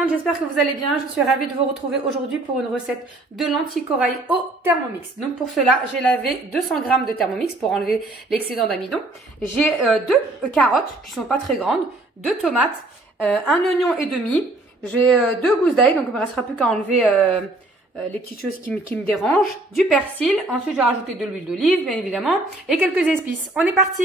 monde, j'espère que vous allez bien. Je suis ravie de vous retrouver aujourd'hui pour une recette de lentilles corail au Thermomix. Donc pour cela, j'ai lavé 200 g de Thermomix pour enlever l'excédent d'amidon. J'ai 2 carottes qui sont pas très grandes, 2 tomates, un oignon et demi. J'ai 2 gousses d'ail, donc il me restera plus qu'à enlever les petites choses qui me dérangent. Du persil, ensuite j'ai rajouté de l'huile d'olive bien évidemment et quelques épices. On est parti!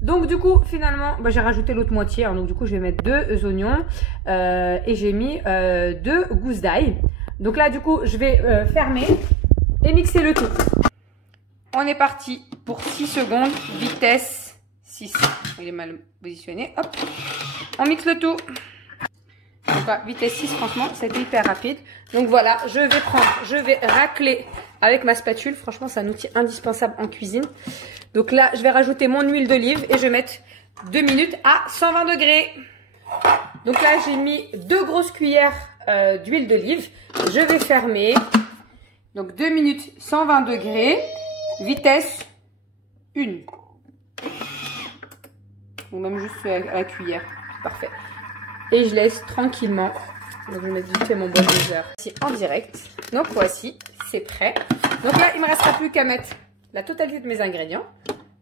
Donc du coup finalement j'ai rajouté l'autre moitié, hein, donc du coup je vais mettre 2 oignons et j'ai mis 2 gousses d'ail. Donc là du coup je vais fermer et mixer le tout. On est parti pour 6 secondes, vitesse 6. Il est mal positionné, hop. On mixe le tout. Donc là, vitesse 6, franchement c'était hyper rapide. Donc voilà, je vais racler avec ma spatule. Franchement c'est un outil indispensable en cuisine. Donc là, je vais rajouter mon huile d'olive et je vais mettre 2 minutes à 120 degrés. Donc là, j'ai mis 2 grosses cuillères d'huile d'olive. Je vais fermer. Donc 2 minutes 120 degrés. Vitesse 1. Ou même juste à la cuillère. C'est parfait. Et je laisse tranquillement. Donc je vais mettre vite fait mon bol de beurre ici en direct. Donc voici, c'est prêt. Donc là, il ne me restera plus qu'à mettre la totalité de mes ingrédients,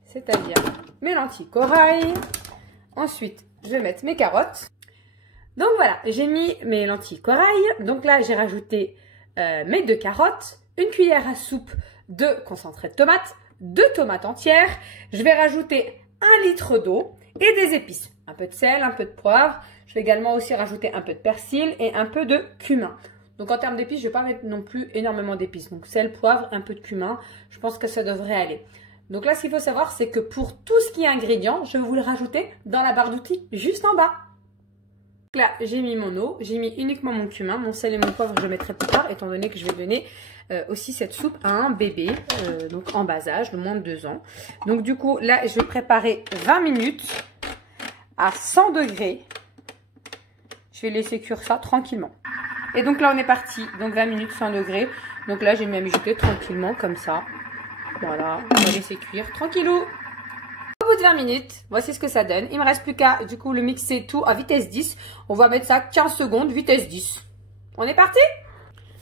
c'est-à-dire mes lentilles corail. Ensuite, je vais mettre mes carottes. Donc voilà, j'ai mis mes lentilles corail. Donc là, j'ai rajouté mes 2 carottes, une cuillère à soupe de concentré de tomate, 2 tomates entières. Je vais rajouter 1 litre d'eau et des épices. Un peu de sel, un peu de poivre. Je vais également aussi rajouter un peu de persil et un peu de cumin. Donc en termes d'épices, je ne vais pas mettre non plus énormément d'épices. Donc sel, poivre, un peu de cumin. Je pense que ça devrait aller. Donc là, ce qu'il faut savoir, c'est que pour tout ce qui est ingrédients, je vais vous le rajouter dans la barre d'outils juste en bas. Donc là, j'ai mis mon eau, j'ai mis uniquement mon cumin, mon sel et mon poivre, je le mettrai plus tard, étant donné que je vais donner aussi cette soupe à un bébé, donc en bas âge, de moins de 2 ans. Donc du coup, là, je vais préparer 20 minutes à 100 degrés. Je vais laisser cuire ça tranquillement. Et donc là, on est parti. Donc 20 minutes, 100 degrés. Donc là, j'ai mis à mijoter tranquillement, comme ça. Voilà, on va laisser cuire tranquillou. Au bout de 20 minutes, voici ce que ça donne. Il me reste plus qu'à, du coup, le mixer tout à vitesse 10. On va mettre ça 15 secondes, vitesse 10. On est parti?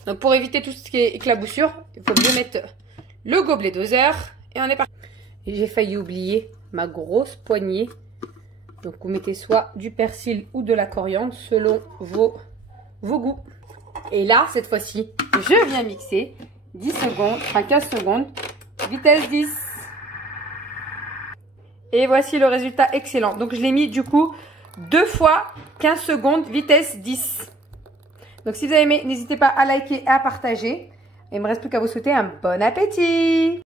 Donc pour éviter tout ce qui est éclaboussure, il faut bien mettre le gobelet doseur. Et on est parti. J'ai failli oublier ma grosse poignée. Donc vous mettez soit du persil ou de la coriandre selon vos goûts. Et là, cette fois-ci, je viens mixer 10 secondes, enfin 15 secondes, vitesse 10. Et voici le résultat excellent. Donc je l'ai mis du coup 2 fois 15 secondes, vitesse 10. Donc si vous avez aimé, n'hésitez pas à liker et à partager. Il ne me reste plus qu'à vous souhaiter un bon appétit.